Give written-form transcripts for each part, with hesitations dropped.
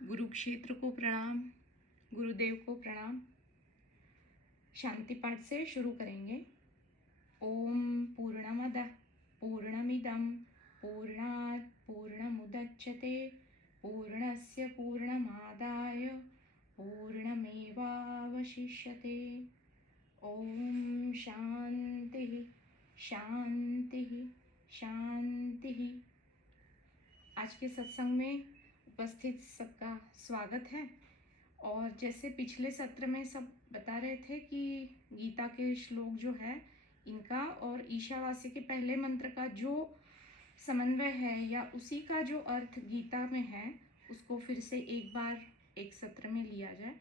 गुरुक्षेत्र को प्रणाम, गुरुदेव को प्रणाम। शांति पाठ से शुरू करेंगे। ओम पूर्णमदः पूर्णमिदं पूर्णात् पूर्णमुदच्यते पूर्णस्य पूर्णमादाय पूर्णमेवावशिष्यते। ओम शांति शांति शांति। आज के सत्संग में उपस्थित सबका स्वागत है। और जैसे पिछले सत्र में सब बता रहे थे कि गीता के श्लोक जो है इनका और ईशावास्य के पहले मंत्र का जो समन्वय है या उसी का जो अर्थ गीता में है उसको फिर से एक बार एक सत्र में लिया जाए।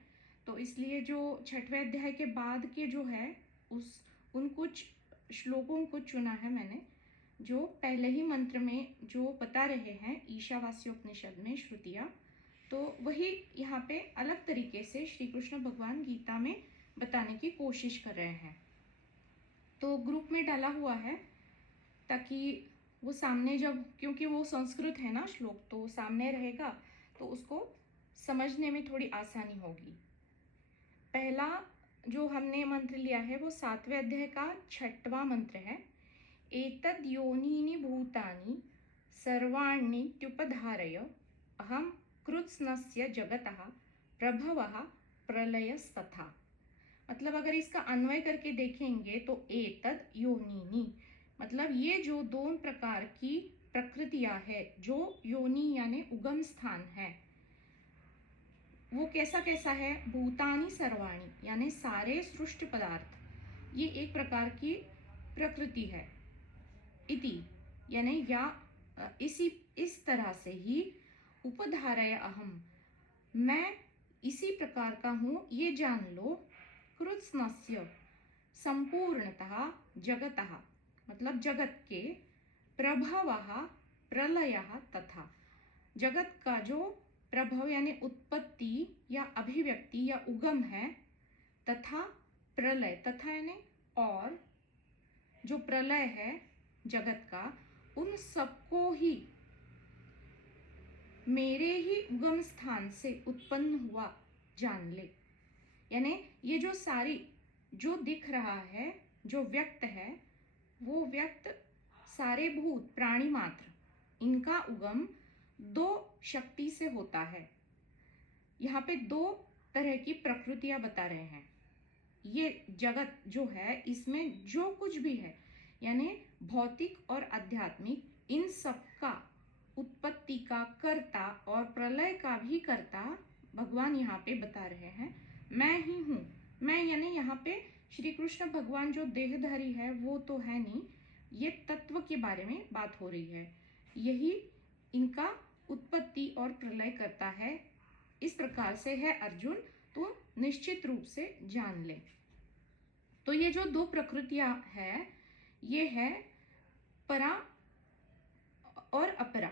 तो इसलिए जो छठवें अध्याय के बाद के जो है उन कुछ श्लोकों को चुना है मैंने, जो पहले ही मंत्र में जो बता रहे हैं ईशावास्योपनिषद में श्रुतियाँ, तो वही यहाँ पे अलग तरीके से श्री कृष्ण भगवान गीता में बताने की कोशिश कर रहे हैं। तो ग्रुप में डाला हुआ है ताकि वो सामने जब, क्योंकि वो संस्कृत है ना श्लोक, तो सामने रहेगा तो उसको समझने में थोड़ी आसानी होगी। पहला जो हमने मंत्र लिया है वो 7वें अध्याय का 6वां मंत्र है। एतद् योनीनि भूतानि सर्वाण्यत्युपधारय अहं कृत्स्नस्य जगतः प्रभवः प्रलयस्तथा। मतलब अगर इसका अन्वय करके देखेंगे तो एतद् योनीनि मतलब ये जो दोनों प्रकार की प्रकृतियां है, जो योनि यानी उगम स्थान है, वो कैसा कैसा है। भूतानि सर्वाणि यानी सारे सृष्ट पदार्थ, ये एक प्रकार की प्रकृति है। इति यानी या इस तरह से ही उपधारय अहम, मैं इसी प्रकार का हूँ ये जान लो। कृत्स्नस्य संपूर्णतः जगतः मतलब जगत के, प्रभवः प्रलयः तथा जगत का जो प्रभव यानी उत्पत्ति या अभिव्यक्ति या उगम है, तथा प्रलय, तथा यानी और जो प्रलय है जगत का, उन सबको ही मेरे ही उगम स्थान से उत्पन्न हुआ जान ले। यानी ये जो सारी जो दिख रहा है, जो व्यक्त है, वो व्यक्त सारे भूत प्राणी मात्र, इनका उगम दो शक्ति से होता है। यहाँ पे दो तरह की प्रकृतियां बता रहे हैं। ये जगत जो है इसमें जो कुछ भी है यानी भौतिक और आध्यात्मिक, इन सब का उत्पत्ति का कर्ता और प्रलय का भी कर्ता भगवान यहाँ पे बता रहे हैं। मैं ही हूँ। मैं यानी यहाँ पे श्री कृष्ण भगवान जो देहधारी है वो तो है नहीं, ये तत्व के बारे में बात हो रही है। यही इनका उत्पत्ति और प्रलय करता है। इस प्रकार से है अर्जुन, तो निश्चित रूप से जान ले। तो ये जो दो प्रकृतियां है, ये है परा और अपरा।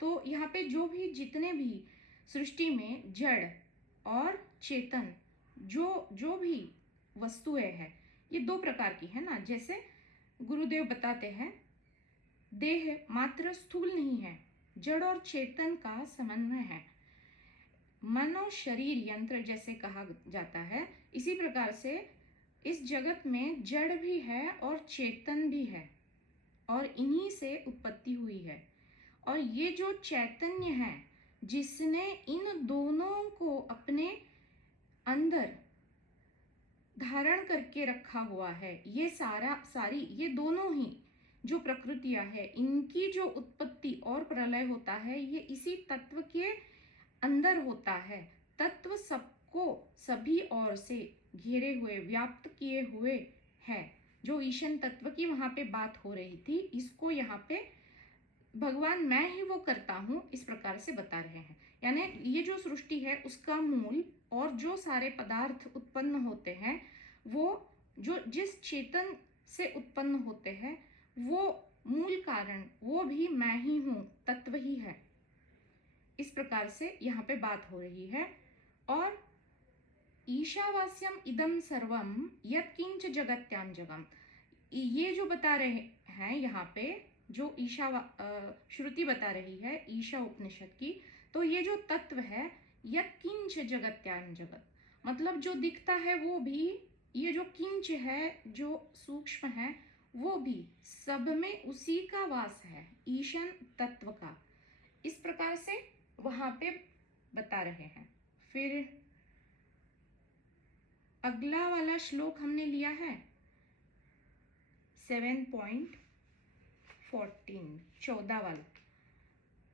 तो यहाँ पे जो भी जितने भी सृष्टि में जड़ और चेतन जो भी वस्तुएं हैं, ये दो प्रकार की है ना। जैसे गुरुदेव बताते हैं, देह मात्र स्थूल नहीं है, जड़ और चेतन का समन्वय है। मन और शरीर यंत्र जैसे कहा जाता है, इसी प्रकार से इस जगत में जड़ भी है और चेतन भी है, और इन्हीं से उत्पत्ति हुई है। और ये जो चैतन्य है जिसने इन दोनों को अपने अंदर धारण करके रखा हुआ है, ये सारी ये दोनों ही जो प्रकृतियां है, इनकी जो उत्पत्ति और प्रलय होता है, ये इसी तत्व के अंदर होता है। तत्व सबको सभी ओर से घेरे हुए, व्याप्त किए हुए है। जो ईशन तत्व की वहां पे बात हो रही थी, इसको यहाँ पे भगवान मैं ही वो करता हूं इस प्रकार से बता रहे हैं। यानी ये जो सृष्टि है उसका मूल और जो सारे पदार्थ उत्पन्न होते हैं, वो जो जिस चेतन से उत्पन्न होते हैं, वो मूल कारण वो भी मैं ही हूं, तत्व ही है। इस प्रकार से यहाँ पे बात हो रही है। और ईशावास्यम इदम सर्वम यत्किंच जगत्याम जगम, ये जो बता रहे हैं यहाँ पे, जो श्रुति बता रही है ईशा उपनिषद की, तो ये जो तत्व है, यत्किंच जगत्याम जगत, मतलब जो दिखता है वो भी, ये जो किंच है जो सूक्ष्म है वो भी, सब में उसी का वास है, ईशन तत्व का। इस प्रकार से वहां पे बता रहे हैं। फिर अगला वाला श्लोक हमने लिया है 7.14, 14 वाला।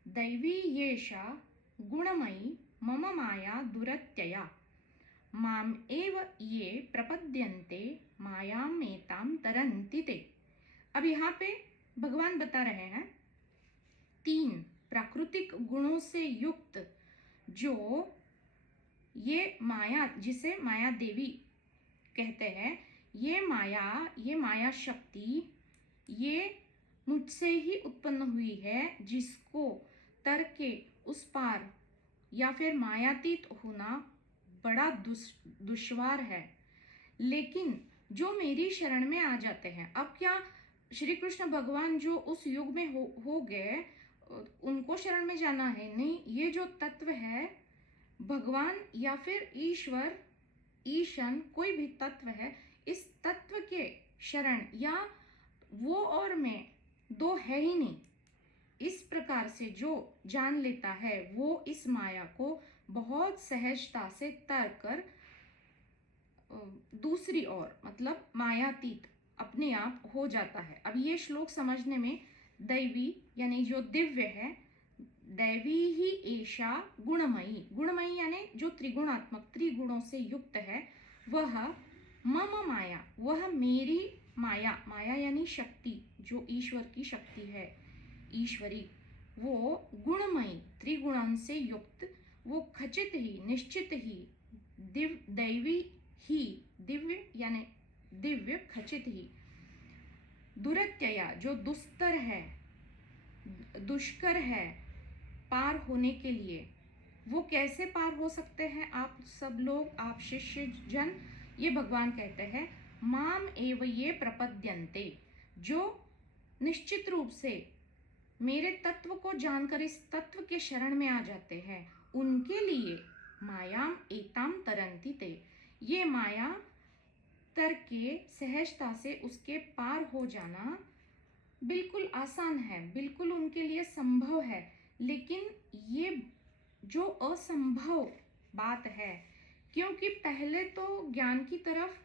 दैवी येषा गुणमयी मम माया दुरत्यया माम एव ये प्रपद्यन्ते मायामेताम तरन्ति ते। अब यहाँ पे भगवान बता रहे हैं 3 प्राकृतिक गुणों से युक्त जो ये माया, जिसे माया देवी कहते हैं, ये माया शक्ति, ये मुझसे ही उत्पन्न हुई है, जिसको तर्क के उस पार या फिर मायातीत होना बड़ा दुश्वार है। लेकिन जो मेरी शरण में आ जाते हैं, अब क्या श्री कृष्ण भगवान जो उस युग में हो गए, उनको शरण में जाना है? नहीं, ये जो तत्व है भगवान या फिर ईश्वर, ईशन, कोई भी तत्व है, इस तत्व के शरण, या वो और मैं दो है ही नहीं, इस प्रकार से जो जान लेता है वो इस माया को बहुत सहजता से तर कर दूसरी ओर, मतलब मायातीत अपने आप हो जाता है। अब ये श्लोक समझने में दैवी यानी जो दिव्य है, दैवी ही ऐशा गुणमयी, गुणमयी यानी जो त्रिगुणात्मक, त्रिगुणों से युक्त है, वह मम माया, वह मेरी माया, माया यानी शक्ति, जो ईश्वर की शक्ति है, ईश्वरी, वो गुणमयी, त्रिगुणों से युक्त, वो खचित ही, निश्चित ही, दैवी ही, दिव्य यानी दिव्य, खचित ही, दुरत्यया जो दुस्तर है, दुष्कर है पार होने के लिए। वो कैसे पार हो सकते हैं आप सब लोग, आप शिष्य जन? ये भगवान कहते हैं माम एव ये प्रपद्यन्ते, जो निश्चित रूप से मेरे तत्व को जानकर इस तत्व के शरण में आ जाते हैं, उनके लिए मायाम एताम तरन्ति ते, ये माया तर के सहजता से उसके पार हो जाना बिल्कुल आसान है, बिल्कुल उनके लिए संभव है। लेकिन ये जो असंभव बात है, क्योंकि पहले तो ज्ञान की तरफ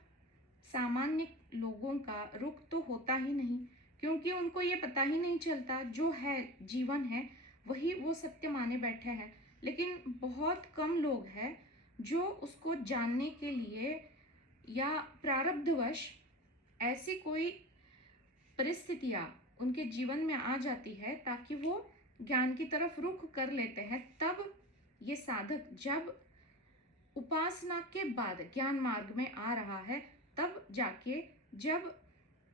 सामान्य लोगों का रुख तो होता ही नहीं, क्योंकि उनको ये पता ही नहीं चलता, जो है जीवन है वही वो सत्य माने बैठे हैं। लेकिन बहुत कम लोग हैं जो उसको जानने के लिए, या प्रारब्धवश ऐसी कोई परिस्थितियां उनके जीवन में आ जाती है ताकि वो ज्ञान की तरफ रुख कर लेते हैं। तब ये साधक जब उपासना के बाद ज्ञान मार्ग में आ रहा है, तब जाके जब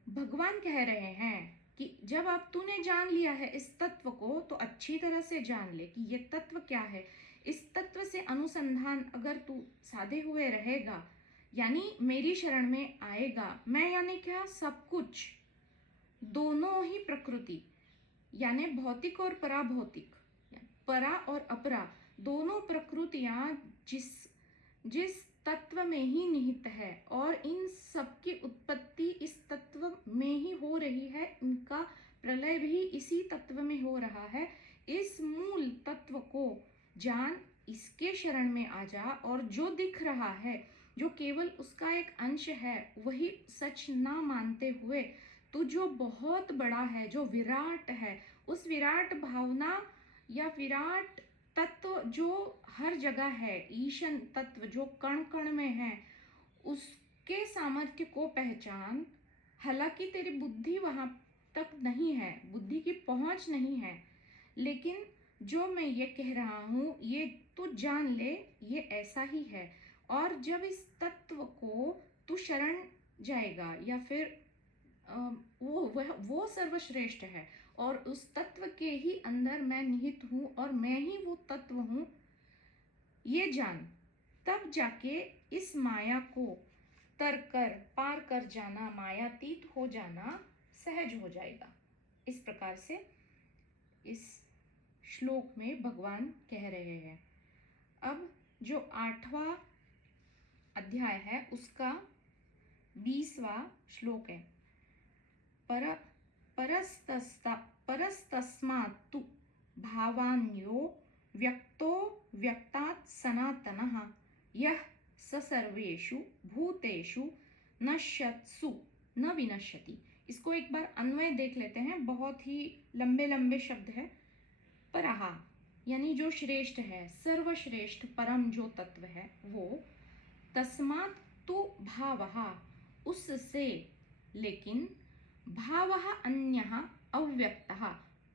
भगवान कह रहे हैं कि जब अब तूने जान लिया है इस तत्व को, तो अच्छी तरह से जान ले कि ये तत्व क्या है। इस तत्व से अनुसंधान अगर तू साधे हुए रहेगा, यानी मेरी शरण में आएगा, मैं यानी क्या, सब कुछ, दोनों ही प्रकृति यानी भौतिक और पराभौतिक, परा और अपरा, दोनों प्रकृतियां जिस तत्व में ही निहित है, और इन सब की उत्पत्ति इस तत्व में ही हो रही है, इनका प्रलय भी इसी तत्व में हो रहा है। इस मूल तत्व को जान, इसके शरण में आ जा, और जो दिख रहा है, जो केवल उसका एक अंश है, वही सच ना मानते हुए तू जो बहुत बड़ा है, जो विराट है, उस विराट भावना या विराट तत्व जो हर जगह है, ईशन तत्व जो कण कण में है, उसके सामर्थ्य को पहचान। हालांकि तेरी बुद्धि वहां तक नहीं है, बुद्धि की पहुंच नहीं है, लेकिन जो मैं ये कह रहा हूँ ये तू जान ले, ये ऐसा ही है। और जब इस तत्व को तू शरण जाएगा, या फिर वो सर्वश्रेष्ठ है, और उस तत्व के ही अंदर मैं निहित हूँ, और मैं ही वो तत्व हूँ, ये जान, तब जाके इस माया को तर कर, पार कर जाना, मायातीत हो जाना सहज हो जाएगा। इस प्रकार से इस श्लोक में भगवान कह रहे हैं। अब जो 8वां अध्याय है उसका 20वां श्लोक है। परस्तस्मात्तु भावान्यो व्यक्तो व्यक्तात् सनातनः यः स सर्वेषु भूतेषु नश्यत्सु न विनश्यति। इसको एक बार अन्वय देख लेते हैं, बहुत ही लंबे लंबे शब्द है। परहा यानी जो श्रेष्ठ है, सर्वश्रेष्ठ परम जो तत्व है वो, तस्मात् तु भावः उससे, लेकिन भावः अन्यः अव्यक्तः,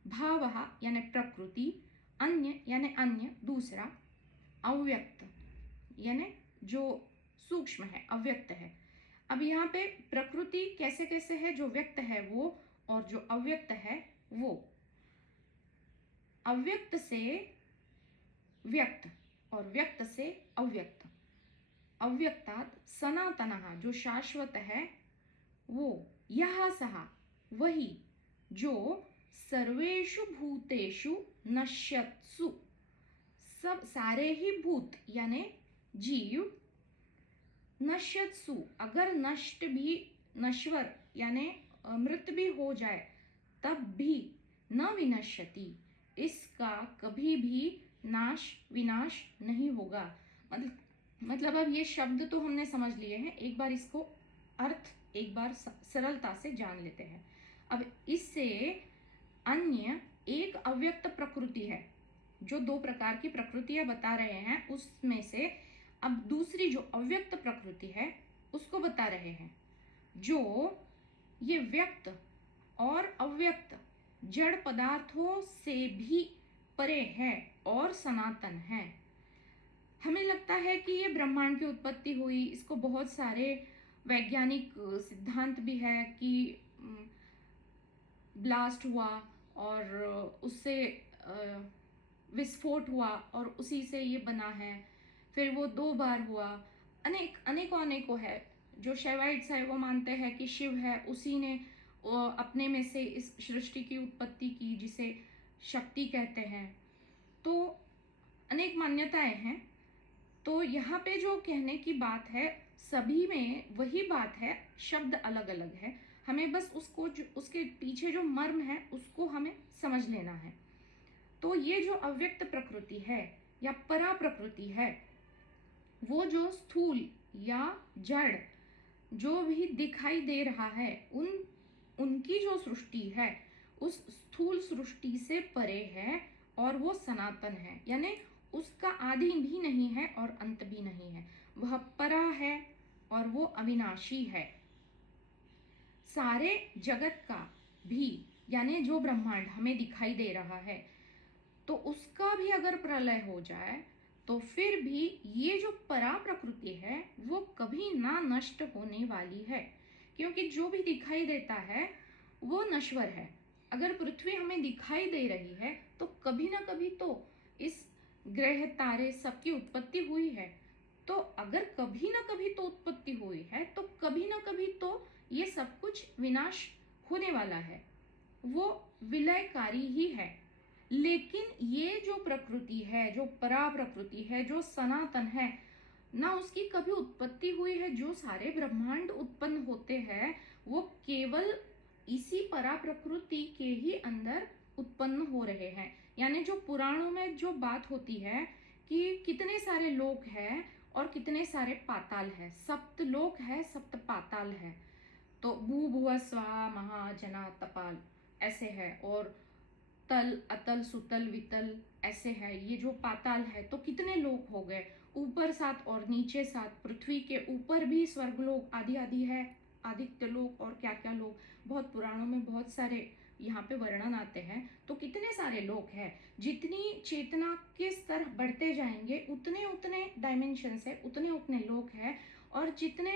भावः यानी प्रकृति, अन्य यानी अन्य दूसरा, अव्यक्त यानी जो सूक्ष्म है, अव्यक्त है। अब यहाँ पे प्रकृति कैसे कैसे है, जो व्यक्त है वो और जो अव्यक्त है वो। अव्यक्त से व्यक्त और व्यक्त से अव्यक्त। अव्यक्तात् सनातनः जो शाश्वत है वो, यह सह वही, जो सर्वेषु भूतेषु नश्यत्सु सब सारे ही भूत यानी जीव, नश्यत्सु अगर नष्ट भी, नश्वर यानी मृत भी हो जाए तब भी, न विनश्यति इसका कभी भी नाश विनाश नहीं होगा। मतलब अब ये शब्द तो हमने समझ लिए हैं, एक बार इसको अर्थ एक बार सरलता से जान लेते हैं। अब इससे अन्य एक अव्यक्त प्रकृति है, जो 2 प्रकार की प्रकृतियां बता रहे हैं उसमें से अब दूसरी जो अव्यक्त प्रकृति है उसको बता रहे हैं, जो ये व्यक्त और अव्यक्त जड़ पदार्थों से भी परे है और सनातन है। हमें लगता है कि ये ब्रह्मांड की उत्पत्ति हुई, इसको बहुत सारे वैज्ञानिक सिद्धांत भी है कि ब्लास्ट हुआ और उससे विस्फोट हुआ और उसी से ये बना है, फिर वो 2 बार हुआ, अनेकों है। जो शैवाइट्स है वो मानते हैं कि शिव है, उसी ने अपने में से इस सृष्टि की उत्पत्ति की, जिसे शक्ति कहते हैं। तो अनेक मान्यताएं हैं। तो यहाँ पे जो कहने की बात है, सभी में वही बात है, शब्द अलग अलग है। हमें बस उसको उसके पीछे जो मर्म है उसको हमें समझ लेना है। तो ये जो अव्यक्त प्रकृति है या परा प्रकृति है, वो जो स्थूल या जड़ जो भी दिखाई दे रहा है, उनकी जो सृष्टि है उस स्थूल सृष्टि से परे है और वो सनातन है, यानी उसका आदि भी नहीं है और अंत भी नहीं है। वह परा है और वो अविनाशी है। सारे जगत का भी, यानी जो ब्रह्मांड हमें दिखाई दे रहा है, तो उसका भी अगर प्रलय हो जाए तो फिर भी ये जो परा प्रकृति है वो कभी ना नष्ट होने वाली है, क्योंकि जो भी दिखाई देता है वो नश्वर है। अगर पृथ्वी हमें दिखाई दे रही है तो कभी ना कभी तो इस ग्रह तारे सबकी उत्पत्ति हुई है। तो अगर कभी ना कभी तो उत्पत्ति हुई है तो कभी ना कभी तो ये सब कुछ विनाश होने वाला है, वो विलयकारी ही है। लेकिन ये जो प्रकृति है, जो परा प्रकृति है, जो सनातन है, ना उसकी कभी उत्पत्ति हुई है। जो सारे ब्रह्मांड उत्पन्न होते हैं वो केवल इसी परा प्रकृति के ही अंदर उत्पन्न हो रहे हैं। यानी जो पुराणों में जो बात होती है कि कितने सारे लोक हैं और कितने सारे पाताल है, सप्त लोक है, सप्त पाताल है। तो भू भुव स्वा महा जना तपाल ऐसे है, और तल अतल सुतल वितल ऐसे है। ये जो पाताल है तो कितने लोक हो गए, ऊपर 7 और नीचे 7, पृथ्वी के ऊपर भी स्वर्गलोक आदि आदि है, आदित्य लोक और क्या क्या लोक, बहुत पुराणों में बहुत सारे यहाँ पे वर्णन आते हैं। तो कितने सारे लोक हैं। जितनी चेतना के स्तर बढ़ते जाएंगे उतने उतने डायमेंशंस है, उतने उतने लोक है, और जितने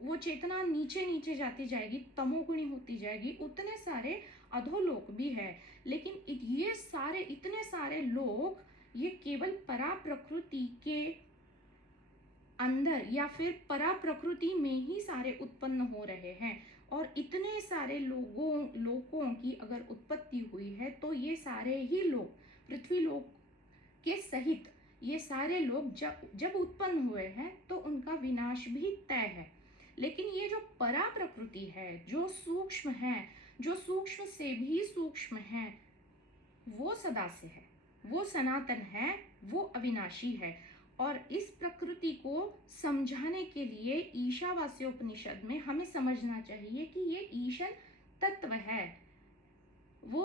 वो चेतना नीचे नीचे जाती जाएगी, तमोगुणी होती जाएगी, उतने सारे अधोलोक भी है। लेकिन ये सारे इतने सारे लोक ये केवल परा प्रकृति के अंदर या फिर परा प्रकृति में ही सारे उत्पन्न हो रहे हैं। और इतने सारे लोगों की अगर उत्पत्ति हुई है तो ये सारे ही लोग, पृथ्वी लोक के सहित ये सारे लोग जब जब उत्पन्न हुए हैं तो उनका विनाश भी तय है। लेकिन ये जो परा प्रकृति है, जो सूक्ष्म है, जो सूक्ष्म से भी सूक्ष्म है, वो सदा से है, वो सनातन है, वो अविनाशी है। और इस प्रकृति को समझाने के लिए ईशावास्योपनिषद में हमें समझना चाहिए कि ये ईशन तत्व है। वो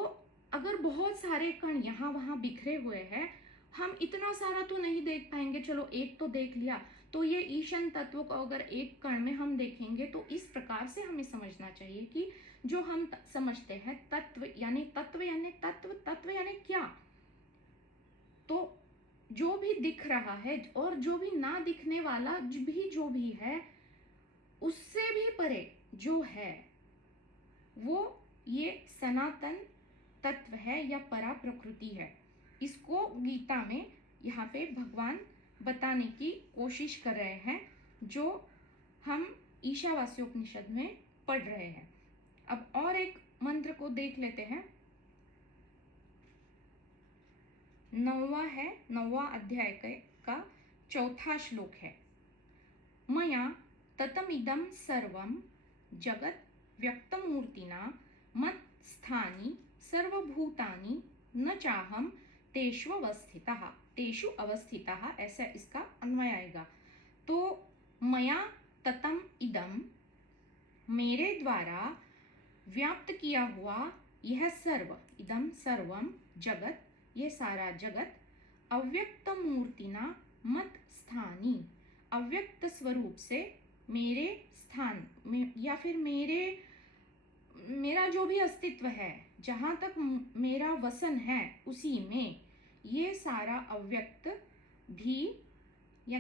अगर बहुत सारे कण यहाँ वहाँ बिखरे हुए हैं, हम इतना सारा तो नहीं देख पाएंगे, चलो एक तो देख लिया, तो ये ईशन तत्व को अगर एक कण में हम देखेंगे तो इस प्रकार से हमें समझना चाहिए कि जो हम समझते हैं तत्व यानी तत्व यानी क्या, तो जो भी दिख रहा है और जो भी ना दिखने वाला जो भी है, उससे भी परे जो है वो ये सनातन तत्व है या परा प्रकृति है। इसको गीता में यहाँ पे भगवान बताने की कोशिश कर रहे हैं, जो हम ईशावास्योपनिषद में पढ़ रहे हैं। अब और एक मंत्र को देख लेते हैं। 9वां अध्याय का 4था श्लोक है। मया ततमिदं सर्वं जगत व्यक्तमूर्तिना मत् स्थानि सर्वभूतानि न चाहम तेषु अवस्थितः, ऐसा इसका अन्वय आएगा। तो मया ततम इदम, मेरे द्वारा व्याप्त किया हुआ यह सर्व, इदम सर्वम जगत, ये सारा जगत, अव्यक्त मूर्तिना मत स्थानी, अव्यक्त स्वरूप से मेरे स्थान में या फिर मेरा जो भी अस्तित्व है, जहाँ तक मेरा वसन है उसी में ये सारा अव्यक्त भी या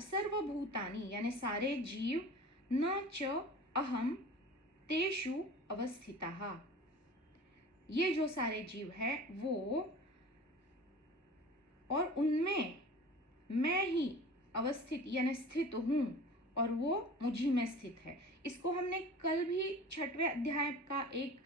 सर्वभूतानि यानी सारे जीव, न च अहम तेषु अवस्थितः, ये जो सारे जीव है वो और उनमें मैं ही अवस्थित यानी स्थित हूँ और वो मुझी में स्थित है। इसको हमने कल भी 6वें अध्याय का एक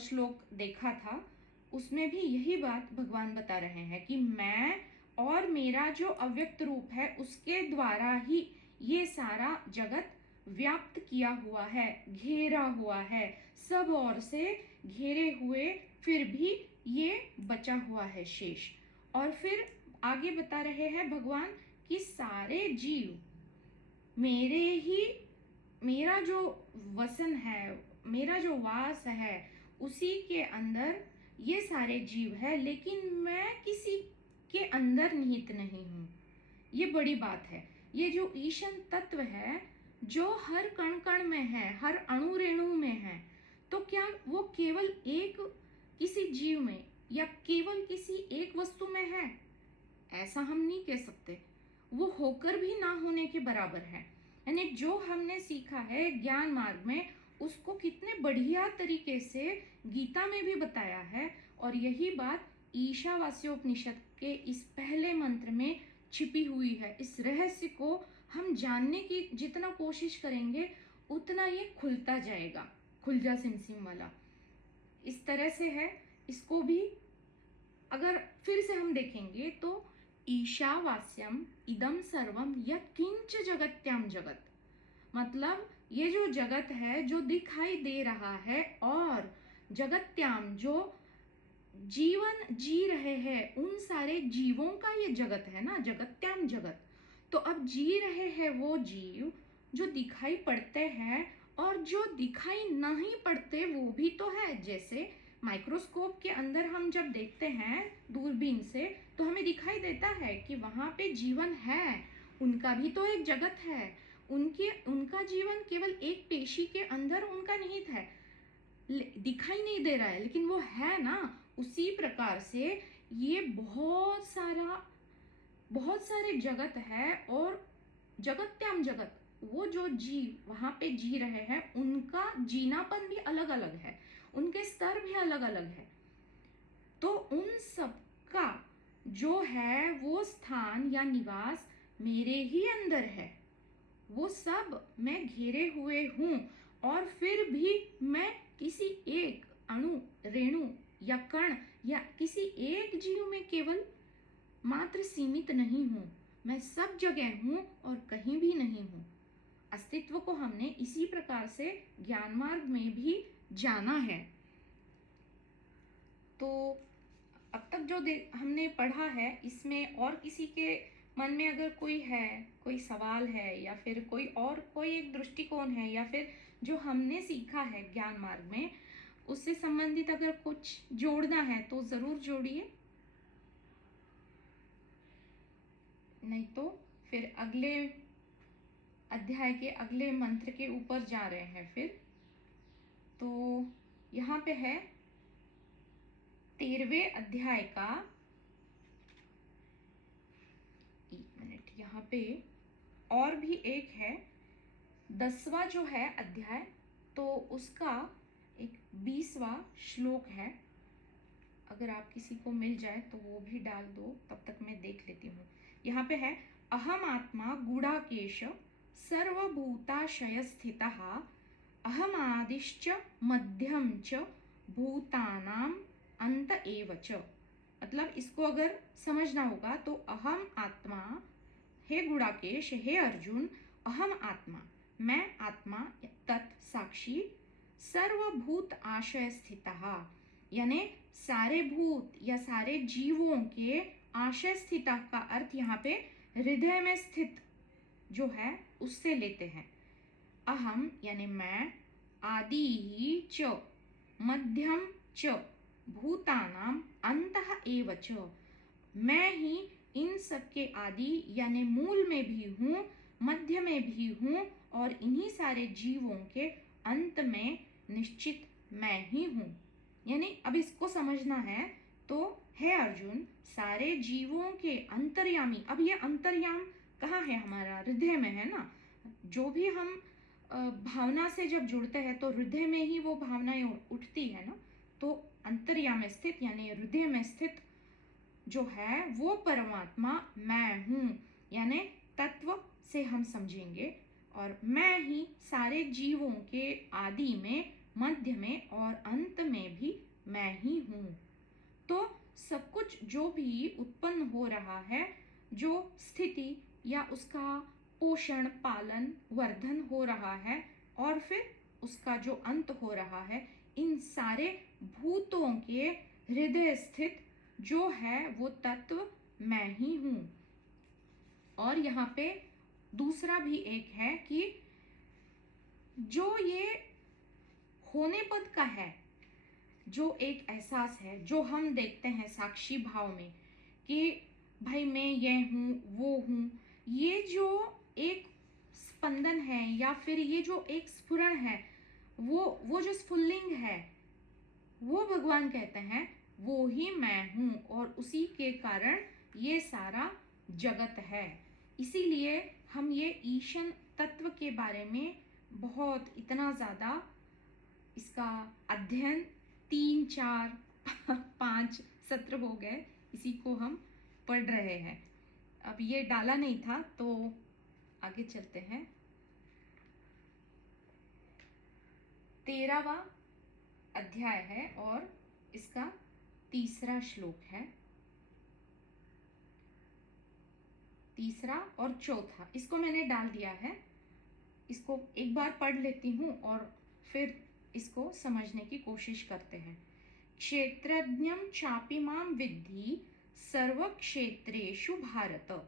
श्लोक देखा था, उसमें भी यही बात भगवान बता रहे हैं कि मैं और मेरा जो अव्यक्त रूप है उसके द्वारा ही ये सारा जगत व्याप्त किया हुआ है, घेरा हुआ है, सब ओर से घेरे हुए, फिर भी ये बचा हुआ है शेष। और फिर आगे बता रहे हैं भगवान कि सारे जीव मेरा जो वसन है, मेरा जो वास है, उसी के अंदर ये सारे जीव है, लेकिन मैं किसी के अंदर निहित नहीं हूँ। ये बड़ी बात है। ये जो ईशन तत्व है जो हर कण कण में है, हर अणु रेणु में है, तो क्या वो केवल एक किसी जीव में या केवल किसी एक वस्तु में है? ऐसा हम नहीं कह सकते। वो होकर भी ना होने के बराबर है। यानी जो हमने सीखा है ज्ञान मार्ग में, उसको कितने बढ़िया तरीके से गीता में भी बताया है। और यही बात ईशावास्योपनिषद के इस पहले मंत्र में छिपी हुई है। इस रहस्य को हम जानने की जितना कोशिश करेंगे उतना ये खुलता जाएगा, खुल जा सिम सिम वाला, इस तरह से है। इसको भी अगर फिर से हम देखेंगे तो ईशावास्यम इदम सर्वम यत् किंच जगत्याम जगत, मतलब ये जो जगत है जो दिखाई दे रहा है, और जगत्याम जो जीवन जी रहे हैं, उन सारे जीवों का ये जगत है ना, जगत्याम जगत। तो अब जी रहे हैं वो जीव जो दिखाई पड़ते हैं, और जो दिखाई नहीं पड़ते वो भी तो है। जैसे माइक्रोस्कोप के अंदर हम जब देखते हैं दूरबीन से, तो हमें दिखाई देता है कि वहाँ पे जीवन है, उनका भी तो एक जगत है। उनका जीवन केवल एक पेशी के अंदर उनका निहित है, दिखाई नहीं दे रहा है, लेकिन वो है ना। उसी प्रकार से ये बहुत सारे जगत है, और जगत्याम जगत, वो जो जीव वहां पे जी रहे हैं उनका जीनापन भी अलग अलग है, उनके स्तर भी अलग अलग है। तो उन सब का जो है वो स्थान या निवास मेरे ही अंदर है, वो सब मैं घेरे हुए हूँ। और फिर भी मैं किसी एक अणु, रेणु या कण या किसी एक जीव में केवल मात्र सीमित नहीं हूँ, मैं सब जगह हूँ और कहीं भी नहीं हूँ। अस्तित्व को हमने इसी प्रकार से ज्ञान मार्ग में भी जाना है। तो अब तक जो हमने पढ़ा है, इसमें और किसी के मन में अगर कोई है, कोई सवाल है, या फिर कोई एक दृष्टिकोण है, या फिर जो हमने सीखा है ज्ञान मार्ग में, उससे संबंधित अगर कुछ जोड़ना है तो ज़रूर जोड़िए, नहीं तो फिर अगले अध्याय के अगले मंत्र के ऊपर जा रहे हैं। फिर तो यहाँ पे है 13वें अध्याय का, एक मिनट, यहाँ पे और भी एक है 10वां जो है अध्याय, तो उसका एक 20वां श्लोक है। अगर आप किसी को मिल जाए तो वो भी डाल दो, तब तक मैं देख लेती हूँ। यहाँ पे है अहम आत्मा गूढ़ाकेश सर्वभूताशय स्थितः अहमादिश्च मध्यम च भूतानाम अंत एव च। मतलब इसको अगर समझना होगा तो अहम आत्मा, हे गुड़ाकेश, हे अर्जुन, अहम आत्मा, मैं आत्मा, तत् साक्षी, सर्वभूत आशय स्थितः, यानी सारे भूत या सारे जीवों के आशय स्थित का अर्थ यहाँ पे हृदय में स्थित जो है उससे लेते हैं। अहम यानी मैं, आदि ही च, मध्यम च, भूतानाम अंतः एव च, मैं ही इन सब के आदि यानी मूल में भी हूँ, मध्य में भी हूँ, और इन्हीं सारे जीवों के अंत में निश्चित मैं ही हूँ। यानी अब इसको समझना है तो हे अर्जुन, सारे जीवों के अंतर्यामी, अब ये अंतर्याम कहाँ है? हमारा हृदय में है ना। जो भी हम भावना से जब जुड़ते हैं तो हृदय में ही वो भावनाएं उठती है ना। तो अंतर्याम में स्थित यानी हृदय में स्थित जो है वो परमात्मा मैं हूँ, यानी तत्व से हम समझेंगे। और मैं ही सारे जीवों के आदि में, मध्य में और अंत में भी मैं ही हूँ। तो सब कुछ जो भी उत्पन्न हो रहा है, जो स्थिति या उसका पोषण, पालन, वर्धन हो रहा है, और फिर उसका जो अंत हो रहा है, इन सारे भूतों के हृदय स्थित जो है वो तत्व मैं ही हूँ। और यहाँ पे दूसरा भी एक है कि जो ये होने पद का है, जो एक एहसास है जो हम देखते हैं साक्षी भाव में कि भाई मैं ये हूँ, वो हूँ, ये जो एक स्पंदन है या फिर ये जो एक स्फुरण है, वो जो स्फुल्लिंग है, वो भगवान कहते हैं वो ही मैं हूँ, और उसी के कारण ये सारा जगत है। इसीलिए हम ये ईशन तत्व के बारे में बहुत इतना ज़्यादा इसका अध्ययन 3, 4, 5 सत्र हो गए, इसी को हम पढ़ रहे हैं। अब ये डाला नहीं था तो आगे चलते हैं। 13वां अध्याय है और इसका 3रा श्लोक है। 3रा और 4था इसको मैंने डाल दिया है। इसको एक बार पढ़ लेती हूँ और फिर इसको समझने की कोशिश करते हैं। क्षेत्रज्ञं चापि मां विद्धि सर्वक्षेत्रेषु भारत,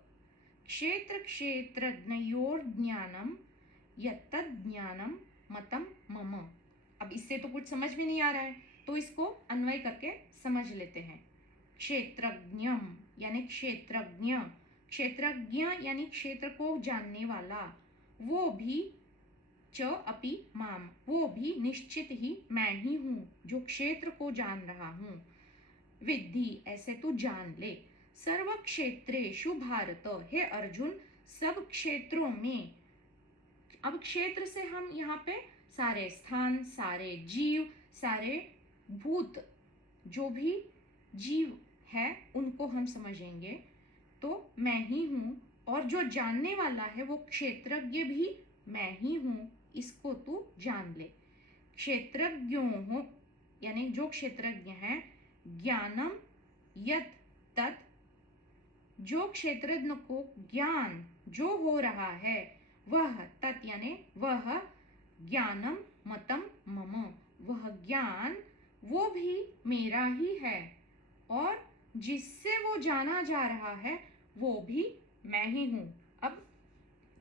क्षेत्र क्षेत्रज्ञयोर्ज्ञानं यत्तज्ज्ञानं मतम मम। अब इससे तो कुछ समझ में नहीं आ रहा है, तो इसको अन्वय करके समझ लेते हैं। क्षेत्रज्ञम यानी क्षेत्रज्ञ, क्षेत्रज्ञ यानी क्षेत्र को जानने वाला, वो भी च अपि माम, वो भी निश्चित ही मैं ही हूँ जो क्षेत्र को जान रहा हूँ। विद्धि ऐसे तू जान ले, सर्व क्षेत्रेषु भारत, हे अर्जुन सब क्षेत्रों में। अब क्षेत्र से हम यहाँ पे सारे स्थान, सारे जीव, सारे भूत, जो भी जीव है उनको हम समझेंगे तो मैं ही हूँ, और जो जानने वाला है वो क्षेत्रज्ञ भी मैं ही हूँ। इसको तू जान ले। क्षेत्रज्ञों यानी जो क्षेत्रज्ञ हैं, ज्ञानम यत तत्, जो क्षेत्रज्ञ को ज्ञान जो हो रहा है, वह तत् यानी वह, ज्ञानम मतम मम, वह ज्ञान वो भी मेरा ही है, और जिससे वो जाना जा रहा है वो भी मैं ही हूं। अब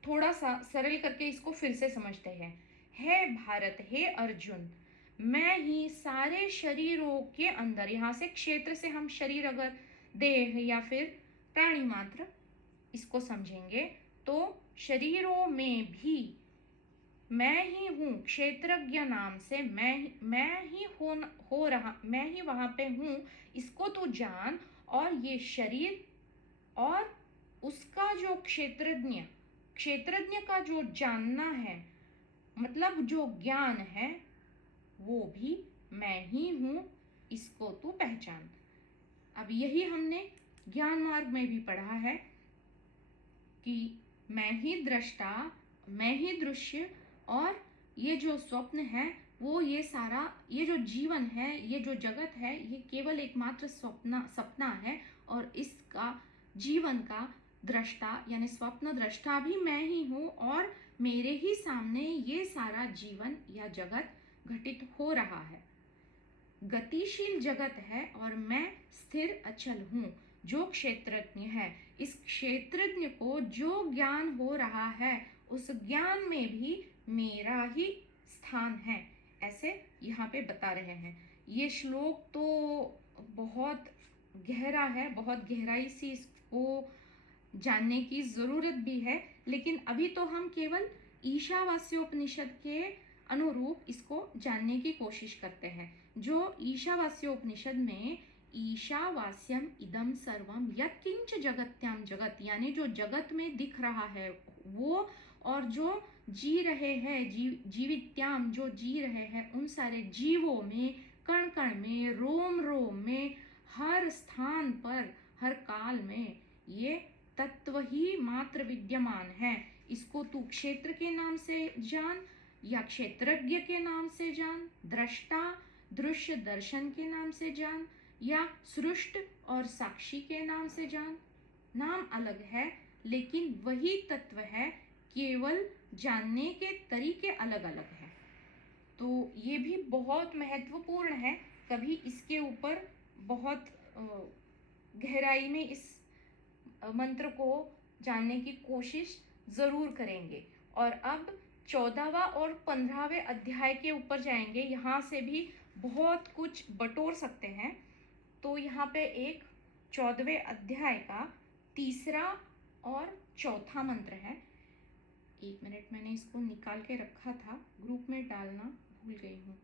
थोड़ा सा सरल करके इसको फिर से समझते हैं। हे भारत, हे अर्जुन, मैं ही सारे शरीरों के अंदर, यहाँ से क्षेत्र से हम शरीर अगर देह या फिर प्राणी मात्र इसको समझेंगे तो शरीरों में भी मैं ही हूँ। क्षेत्रज्ञ नाम से मैं ही हो रहा, मैं ही वहां पे हूँ, इसको तू जान। और ये शरीर और उसका जो क्षेत्रज्ञ का जो जानना है, मतलब जो ज्ञान है, वो भी मैं ही हूँ, इसको तू पहचान। अब यही हमने ज्ञान मार्ग में भी पढ़ा है कि मैं ही दृष्टा, मैं ही दृश्य, और ये जो स्वप्न है वो, ये सारा, ये जो जीवन है, ये जो जगत है, ये केवल एकमात्र सपना है, और इसका जीवन का दृष्टा यानी स्वप्न दृष्टा भी मैं ही हूँ, और मेरे ही सामने ये सारा जीवन या जगत घटित हो रहा है। गतिशील जगत है और मैं स्थिर अचल हूँ। जो क्षेत्रज्ञ है, इस क्षेत्रज्ञ को जो ज्ञान हो रहा है, उस ज्ञान में भी मेरा ही स्थान है, ऐसे यहाँ पे बता रहे हैं। ये श्लोक तो बहुत गहरा है, बहुत गहराई से इसको जानने की जरूरत भी है, लेकिन अभी तो हम केवल ईशावास्योपनिषद के अनुरूप इसको जानने की कोशिश करते हैं। जो ईशावास्योपनिषद में ईशावास्यम इदम सर्वम यत्किंच जगत्याम जगत, यानी जो जगत में दिख रहा है वो, और जो जी रहे हैं, जीवित्याम जो जी रहे हैं, उन सारे जीवों में, कण कण में, रोम रोम में, हर स्थान पर, हर काल में ये तत्व ही मात्र विद्यमान है। इसको तू क्षेत्र के नाम से जान, या क्षेत्रज्ञ के नाम से जान, दृष्टा दृश्य दर्शन के नाम से जान, या सृष्ट और साक्षी के नाम से जान। नाम अलग है लेकिन वही तत्व है, केवल जानने के तरीके अलग अलग हैं। तो ये भी बहुत महत्वपूर्ण है, कभी इसके ऊपर बहुत गहराई में इस मंत्र को जानने की कोशिश जरूर करेंगे। और अब 14वां और 15वें अध्याय के ऊपर जाएंगे, यहाँ से भी बहुत कुछ बटोर सकते हैं। तो यहाँ पे एक 14वें अध्याय का तीसरा और चौथा मंत्र है। एक मिनट, मैंने इसको निकाल के रखा था, ग्रुप में डालना भूल गई हूँ।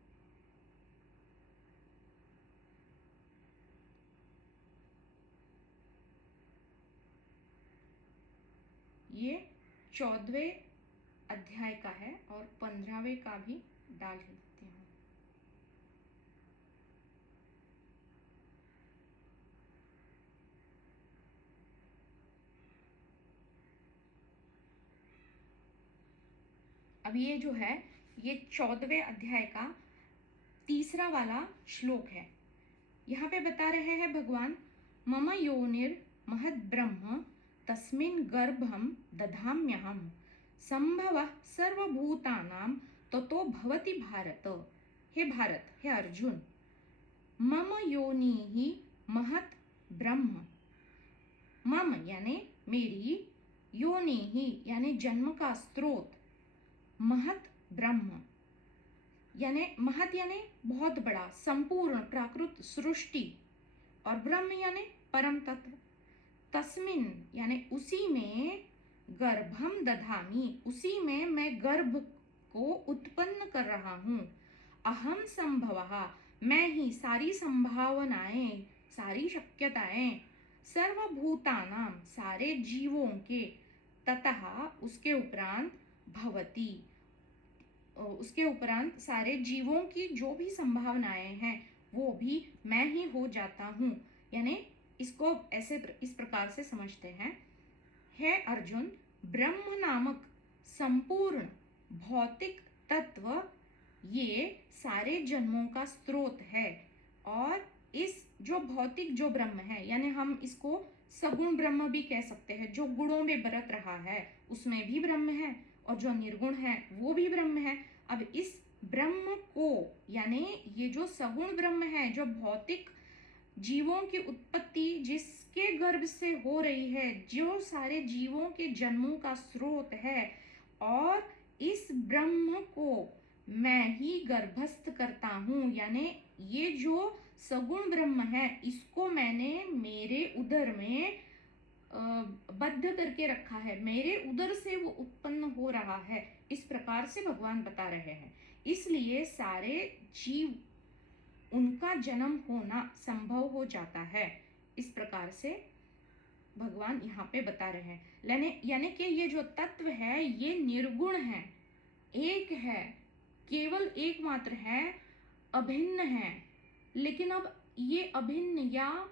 ये 14वें अध्याय का है और 15वें का भी डाल देती हूँ। अब ये जो है, ये 14वें अध्याय का तीसरा वाला श्लोक है। यहाँ पे बता रहे हैं भगवान, मम योनिर महद ब्रह्म तस्मिन् गर्भम दधाम्यहम संभवः सर्वभूतानां ततो भवति भारत। हे भारत, हे अर्जुन, मम योनि ही महत ब्रह्म, मम यानी मेरी, योनि ही यानी जन्म का स्रोत, महत ब्रह्म यानी महत यानी बहुत बड़ा, संपूर्ण प्राकृत सृष्टि, और ब्रह्म यानी परम तत्व। तस्मिन यानी उसी में, गर्भम दधामी उसी में मैं गर्भ को उत्पन्न कर रहा हूँ। अहम संभवः मैं ही सारी संभावनाएं, सारी शक्यताएं, सर्वभूतानां सारे जीवों के, ततः उसके उपरांत, भवती उसके उपरांत सारे जीवों की जो भी संभावनाएं हैं वो भी मैं ही हो जाता हूँ। यानी इसको ऐसे इस प्रकार से समझते हैं, हे अर्जुन, ब्रह्म नामक संपूर्ण भौतिक तत्व ये सारे जन्मों का स्रोत है। और इस जो भौतिक जो ब्रह्म है, यानी हम इसको सगुण ब्रह्म भी कह सकते हैं, जो गुणों में बरत रहा है उसमें भी ब्रह्म है, और जो निर्गुण है वो भी ब्रह्म है। अब इस ब्रह्म को, यानी ये जो सगुण ब्रह्म है, जो भौतिक जीवों की उत्पत्ति जिसके गर्भ से हो रही है, जो सारे जीवों के जन्मों का स्रोत है, और इस ब्रह्म को मैं ही गर्भस्थ करता हूँ, यानी ये जो सगुण ब्रह्म है इसको मैंने मेरे उदर में बद्ध करके रखा है, मेरे उदर से वो उत्पन्न हो रहा है। इस प्रकार से भगवान बता रहे हैं। इसलिए सारे जीव, उनका जन्म होना संभव हो जाता है। इस प्रकार से भगवान यहाँ पे बता रहे हैं। यानी कि ये जो तत्व है ये निर्गुण है, एक है, केवल एकमात्र है, अभिन्न है। लेकिन अब ये अभिन्न या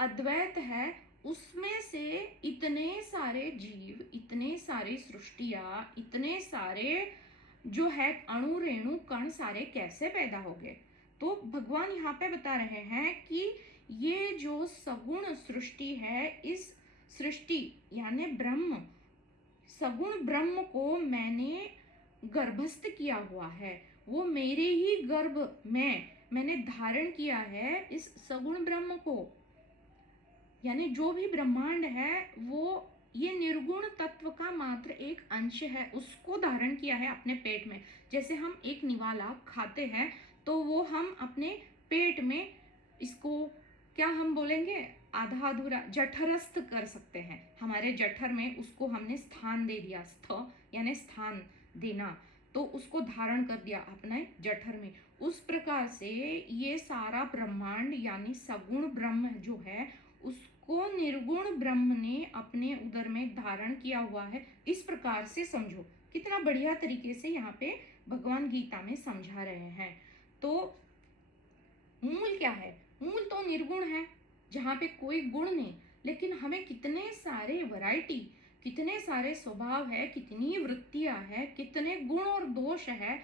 अद्वैत है, उसमें से इतने सारे जीव, इतने सारी सृष्टियां, इतने सारे जो है अणु रेणु कण सारे कैसे पैदा हो गए। तो भगवान यहाँ पे बता रहे हैं कि ये जो सगुण सृष्टि है, इस सृष्टि यानी ब्रह्म, सगुण ब्रह्म को मैंने गर्भस्थ किया हुआ है, वो मेरे ही गर्भ में मैंने धारण किया है इस सगुण ब्रह्म को। यानी जो भी ब्रह्मांड है वो ये निर्गुण तत्व का मात्र एक अंश है, उसको धारण किया है अपने पेट में। जैसे हम एक निवाला खाते हैं तो वो हम अपने पेट में इसको क्या हम बोलेंगे, आधा अधूरा जठरस्थ कर सकते हैं। हमारे जठर में उसको हमने स्थान दे दिया, स्थ यानी स्थान देना, तो उसको धारण कर दिया अपने जठर में। उस प्रकार से ये सारा ब्रह्मांड यानी सगुण ब्रह्म जो है उसको निर्गुण ब्रह्म ने अपने उदर में धारण किया हुआ है। इस प्रकार से समझो, कितना बढ़िया तरीके से यहाँ पे भगवान गीता में समझा रहे हैं। तो मूल क्या है? मूल तो निर्गुण है, जहाँ पे कोई गुण नहीं, लेकिन हमें कितने सारे वैरायटी, कितने सारे स्वभाव है, कितनी वृत्तियां है, कितने गुण और दोष है,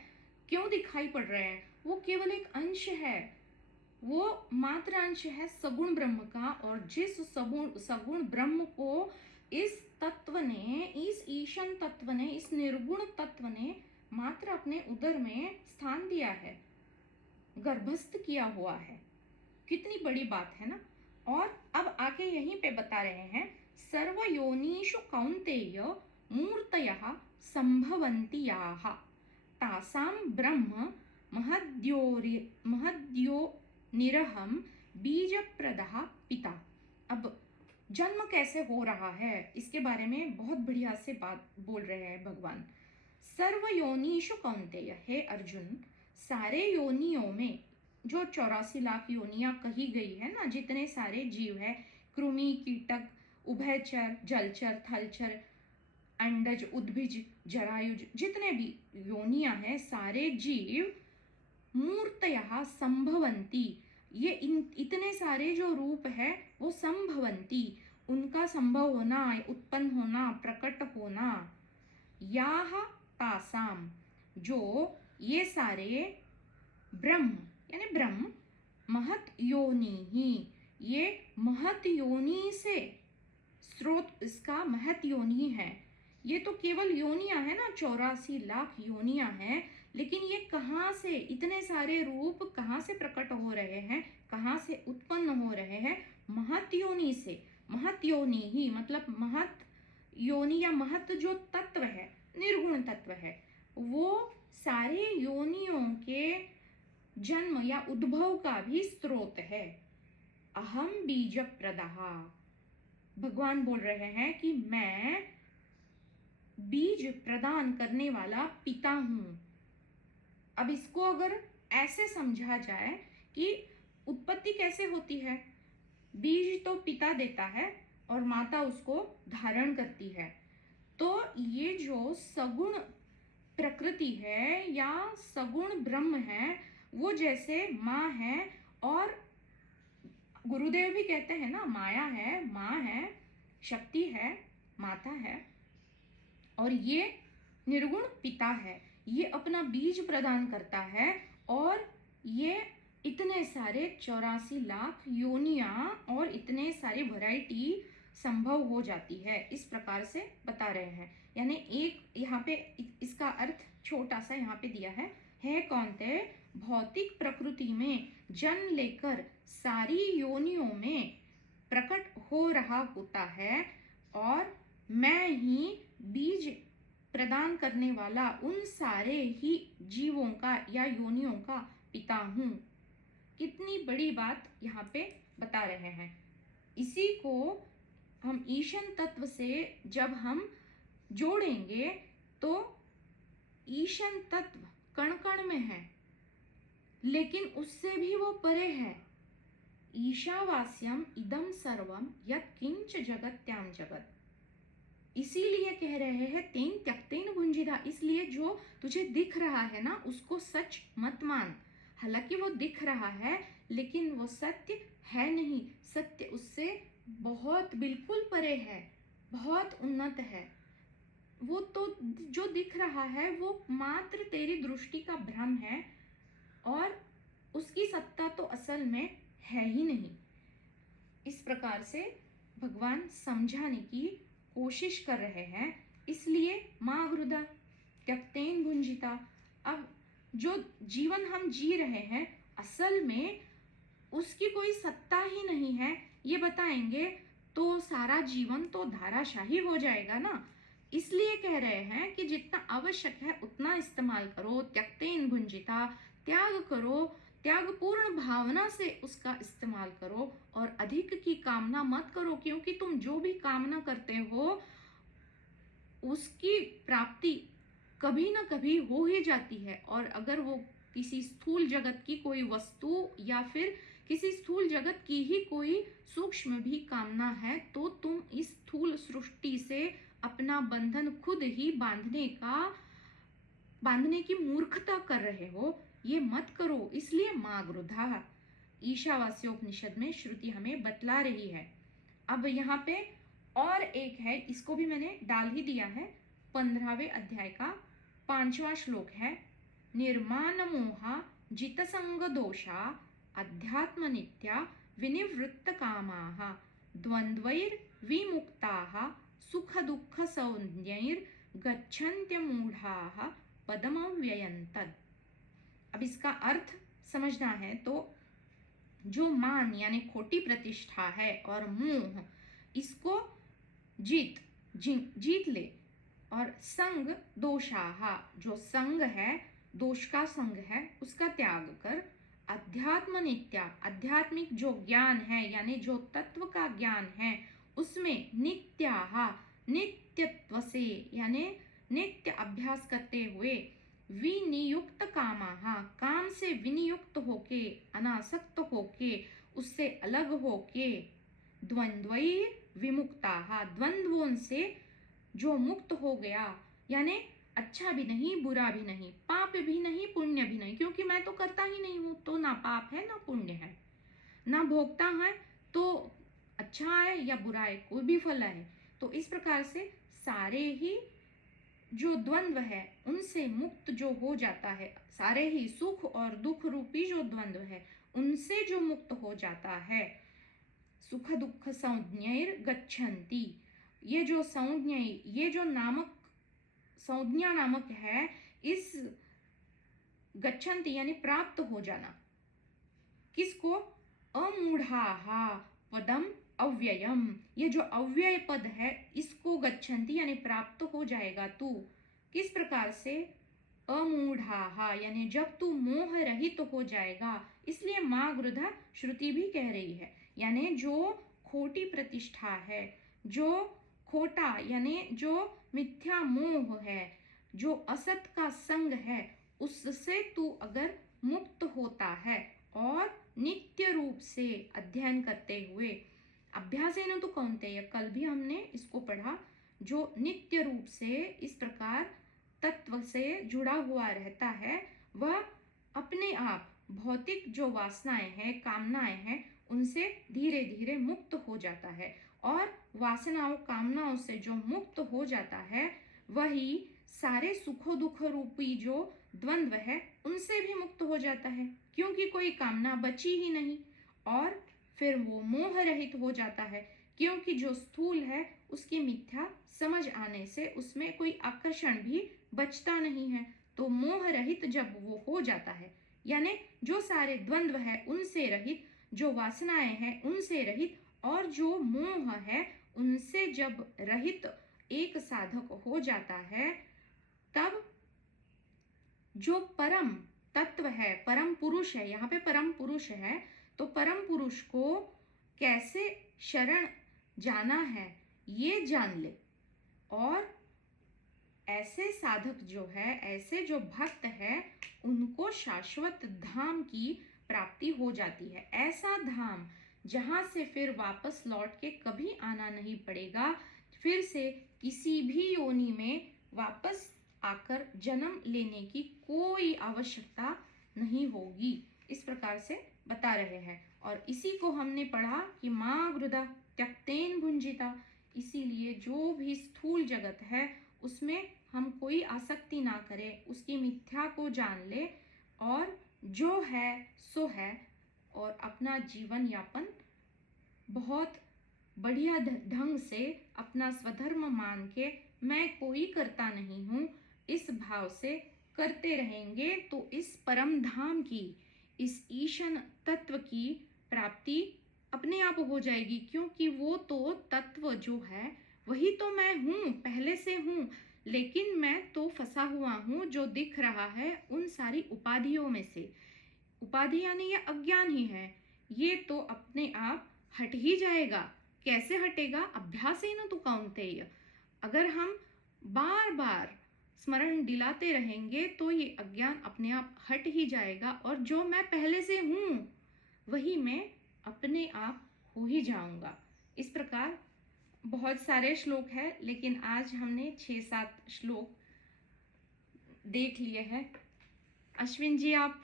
क्यों दिखाई पड़ रहे हैं? वो केवल एक अंश है, वो मात्र अंश है सगुण ब्रह्म का। और जिस सगुण ब्रह्म को इस तत्व ने, इस ईशन तत्व ने, इस निर्गुण तत्व ने मात्र अपने उदर में स्थान दिया है, गर्भस्थ किया हुआ है। कितनी बड़ी बात है ना। और अब आके यहीं पे बता रहे हैं, सर्वयोनिषु कौन्तेय मूर्तयः संभवन्तियाः तासां ब्रह्म महद्यो निरहम बीजप्रदः पिता। अब जन्म कैसे हो रहा है इसके बारे में बहुत बढ़िया से बात बोल रहे हैं भगवान। सर्वयोनिषु कौन्तेय, हे अर्जुन, सारे योनियों में, जो 84 लाख योनियां कही गई है ना, जितने सारे जीव है, कृमि, कीटक, उभयचर, जलचर, थलचर, अंडज, उद्भिज, जरायुज, जितने भी योनियां हैं, सारे जीव मूर्तयः संभवंती, ये इतने सारे जो रूप है वो संभवंती, उनका संभव होना, उत्पन्न होना, प्रकट होना, याह तासाम, जो ये सारे ब्रह्म यानी ब्रह्म, महत योनि ही, ये महत योनि से स्रोत इसका महत योनि है। ये तो केवल योनियां है ना, 84 लाख योनियां हैं, लेकिन ये कहाँ से, इतने सारे रूप कहाँ से प्रकट हो रहे हैं, कहाँ से उत्पन्न हो रहे हैं? महत योनि से। महत योनि ही मतलब महत योनि या महत जो तत्व है, निर्गुण तत्व है, वो सारे योनियों के जन्म या उद्भव का भी स्रोत है। अहम बीज प्रदः, भगवान बोल रहे हैं कि मैं बीज प्रदान करने वाला पिता हूं। अब इसको अगर ऐसे समझा जाए कि उत्पत्ति कैसे होती है, बीज तो पिता देता है और माता उसको धारण करती है। तो ये जो सगुण प्रकृति है या सगुण ब्रह्म है, वो जैसे माँ है, और गुरुदेव भी कहते हैं ना, माया है, माँ है, शक्ति है, माता है, और ये निर्गुण पिता है। ये अपना बीज प्रदान करता है और ये इतने सारे 84 लाख योनियां और इतने सारी वैरायटी संभव हो जाती है, इस प्रकार से बता रहे हैं। यानी एक यहाँ पे इसका अर्थ छोटा सा यहाँ पे दिया है कौनते भौतिक प्रकृति में जन्म लेकर सारी योनियों में प्रकट हो रहा होता है और मैं ही बीज प्रदान करने वाला उन सारे ही जीवों का या योनियों का पिता हूँ। कितनी बड़ी बात यहाँ पे बता रहे हैं। इसी को हम ईशन तत्व से जब हम जोड़ेंगे तो ईशन तत्व कण कण में है, लेकिन उससे भी वो परे है। ईशावास्यम इदम सर्वम यत् किंच जगत्याम जगत। इसीलिए कह रहे हैं तेन त्यक्तेन भुंजिता, इसलिए जो तुझे दिख रहा है ना उसको सच मत मान। हालांकि वो दिख रहा है लेकिन वो सत्य है नहीं, सत्य उससे बहुत बिल्कुल परे है, बहुत उन्नत है। वो तो जो दिख रहा है वो मात्र तेरी दृष्टि का भ्रम है और उसकी सत्ता तो असल में है ही नहीं। इस प्रकार से भगवान समझाने की कोशिश कर रहे हैं। इसलिए माँ गृदा त्यक्तेन भुंजिता। अब जो जीवन हम जी रहे हैं असल में उसकी कोई सत्ता ही नहीं है, ये बताएंगे तो सारा जीवन तो धाराशाही हो जाएगा ना। इसलिए कह रहे हैं कि जितना आवश्यक है उतना इस्तेमाल करो, त्यक्तेन भुंजिता, त्याग करो, त्यागपूर्ण भावना से उसका इस्तेमाल करो और अधिक की कामना मत करो, क्योंकि तुम जो भी कामना करते हो उसकी प्राप्ति कभी ना कभी हो ही जाती है। और अगर वो किसी स्थूल जगत की कोई वस्तु या फिर किसी स्थूल जगत की ही कोई सूक्ष्म भी कामना है तो तुम इस स्थूल सृष्टि से अपना बंधन खुद ही बांधने की मूर्खता कर रहे हो, ये मत करो। इसलिए माँ गृधा ईशावास्योपनिषद में श्रुति हमें बतला रही है। अब यहाँ पे और एक है, इसको भी मैंने डाल ही दिया है, 15वें अध्याय का 5वां श्लोक है। निर्माण मोहा जित संग दोषा अध्यात्म नित्या विनिवृत्त कामाः द्वंद्वैर विमुक्ताः सुख दुख संज्ञैर गच्छन्त्य मूढ़ाः पदमव्ययं तद। अब इसका अर्थ समझना है तो जो मान यानी खोटी प्रतिष्ठा है और मोह, इसको जीत ले और संग दोषाहा, जो संग है दोष का संग है उसका त्याग कर, अध्यात्म नित्या, आध्यात्मिक जो ज्ञान है यानी जो तत्व का ज्ञान है उसमें नित्याहा, नित्यत्व से यानी नित्य अभ्यास करते हुए, विनियुक्त कामाहा, काम से विनियुक्त होके, अनासक्त होके, उससे अलग होके, द्वंद्वै विमुक्ताहा, द्वंद्वों से जो मुक्त हो गया, यानी अच्छा भी नहीं बुरा भी नहीं, पाप भी नहीं पुण्य भी नहीं, क्योंकि मैं तो करता ही नहीं हूं तो ना पाप है ना पुण्य है, ना भोगता है तो अच्छा है या बुरा है, कोई भी फल है। तो इस प्रकार से सारे ही जो द्वंद्व है उनसे मुक्त जो हो जाता है, सारे ही सुख और दुख रूपी जो द्वंद्व है उनसे जो मुक्त हो जाता है, सुख दुख संज्ञैर गच्छन्ति, ये जो संज्ञा, ये जो नामक संज्ञा नामक है, इस गच्छन्ति यानी प्राप्त हो जाना, किसको? अमूढ़ाहा पदम अव्ययम, ये जो अव्यय पद है इसको गच्छन्ति यानी प्राप्त हो जाएगा तू। किस प्रकार से? अमूढ़ाहा यानी जब तू मोह रहित तो हो जाएगा। इसलिए माँ गृधा श्रुति भी कह रही है, यानी जो खोटी प्रतिष्ठा है, जो खोटा यानी जो मिथ्या मोह है, जो असत का संग है, उससे तू अगर मुक्त होता है और नित्य रूप से अध्ययन करते हुए, अभ्यास है ना तो कौन्तेय, कल भी हमने इसको पढ़ा, जो नित्य रूप से इस प्रकार तत्व से जुड़ा हुआ रहता है वह अपने आप भौतिक जो वासनाएं हैं, कामनाएं हैं, उनसे धीरे धीरे मुक्त हो जाता है। और वासनाओं कामनाओं से जो मुक्त हो जाता है वही सारे सुखो दुख रूपी जो द्वंद्व है उनसे भी मुक्त हो जाता है, क्योंकि कोई कामना बची ही नहीं। और फिर वो मोह रहित हो जाता है, क्योंकि जो स्थूल है उसकी मिथ्या समझ आने से उसमें कोई आकर्षण भी बचता नहीं है। तो मोह रहित जब वो हो जाता है, यानी जो सारे द्वंद्व है उनसे रहित, जो वासनाएं हैं उनसे रहित, और जो मोह है उनसे जब रहित एक साधक हो जाता है, तब जो परम तत्व है, परम पुरुष है, यहाँ पे परम पुरुष है, तो परम पुरुष को कैसे शरण जाना है ये जान ले। और ऐसे साधक जो है, ऐसे जो भक्त है, उनको शाश्वत धाम की प्राप्ति हो जाती है। ऐसा धाम जहां से फिर वापस लौट के कभी आना नहीं पड़ेगा, फिर से किसी भी योनि में वापस आकर जन्म लेने की कोई आवश्यकता नहीं होगी। इस प्रकार से बता रहे हैं। और इसी को हमने पढ़ा कि माँ वृदा त्यक्तेन भुंजिता। इसीलिए जो भी स्थूल जगत है उसमें हम कोई आसक्ति ना करें, उसकी मिथ्या को जान ले, और जो है सो है, और अपना जीवन यापन बहुत बढ़िया ढंग से अपना स्वधर्म मान के मैं कोई करता नहीं हूँ, इस भाव से करते रहेंगे तो इस परम धाम की, इस ईशन तत्व की प्राप्ति अपने आप हो जाएगी। क्योंकि वो तो तत्व जो है वही तो मैं हूँ, पहले से हूँ, लेकिन मैं तो फंसा हुआ हूँ जो दिख रहा है उन सारी उपाधियों में से। उपाधि यानी ये अज्ञान ही है। ये तो अपने आप हट ही जाएगा। कैसे हटेगा? अभ्यास ही न तो कौन्तेय। अगर हम बार बार स्मरण दिलाते रहेंगे तो ये अज्ञान अपने आप हट ही जाएगा, और जो मैं पहले से हूँ वही मैं अपने आप हो ही जाऊंगा। इस प्रकार बहुत सारे श्लोक हैं, लेकिन आज हमने 6-7 श्लोक देख लिए हैं। अश्विन जी, आप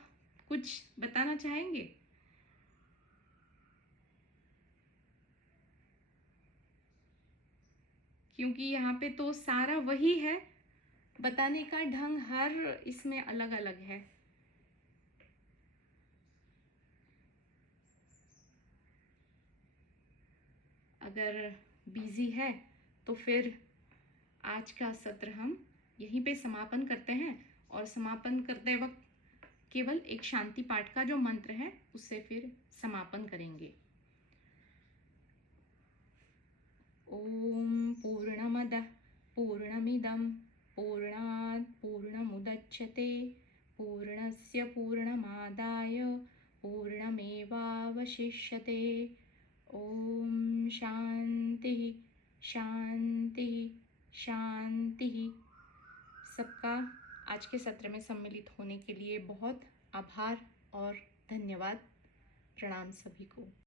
कुछ बताना चाहेंगे? क्योंकि यहाँ पे तो सारा वही है, बताने का ढंग हर इसमें अलग अलग है। अगर बिजी है तो फिर आज का सत्र हम यहीं पे समापन करते हैं, और समापन करते वक्त केवल एक शांति पाठ का जो मंत्र है उससे फिर समापन करेंगे। ओम पूर्णमदः पूर्णमिदं पूर्णात् पूर्णमुदच्यते पूर्णस्य पूर्णमादाय पूर्णमेवावशिष्यते। ओम शांति शांति शांति। सबका आज के सत्र में सम्मिलित होने के लिए बहुत आभार और धन्यवाद। प्रणाम सभी को।